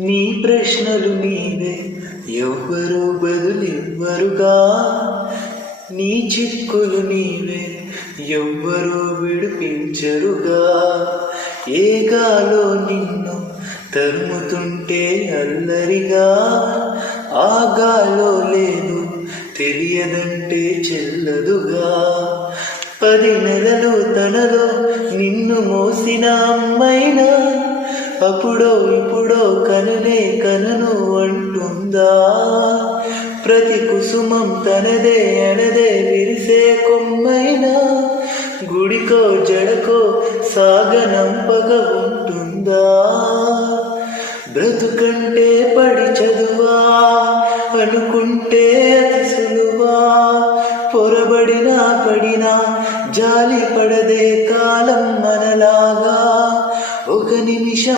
నీ ప్రశ్నలు నీవే, ఎవ్వరూ బదులివ్వరుగా. నీ చిక్కులు నీవే, ఎవ్వరూ విడిపించరుగా. ఏ గాలో నిన్ను తరుముతుంటే అల్లరిగా, ఆ గాలో లేదు తెలియదంటే చెల్లదుగా. 10 నెలలు తనలో నిన్ను మోసిన అమ్మైనా, అప్పుడో ఇప్పుడో కనునే కనను అంటుందా. ప్రతి కుసుమం తనదే అనదే విరిసే కొమ్మైనా, గుడికో జడకో సాగనంపగ ఉంటుందా. బ్రతుకంటే పడి చదువా అనుకుంటే అతి సులువా, పొరబడినా పడినా జాలి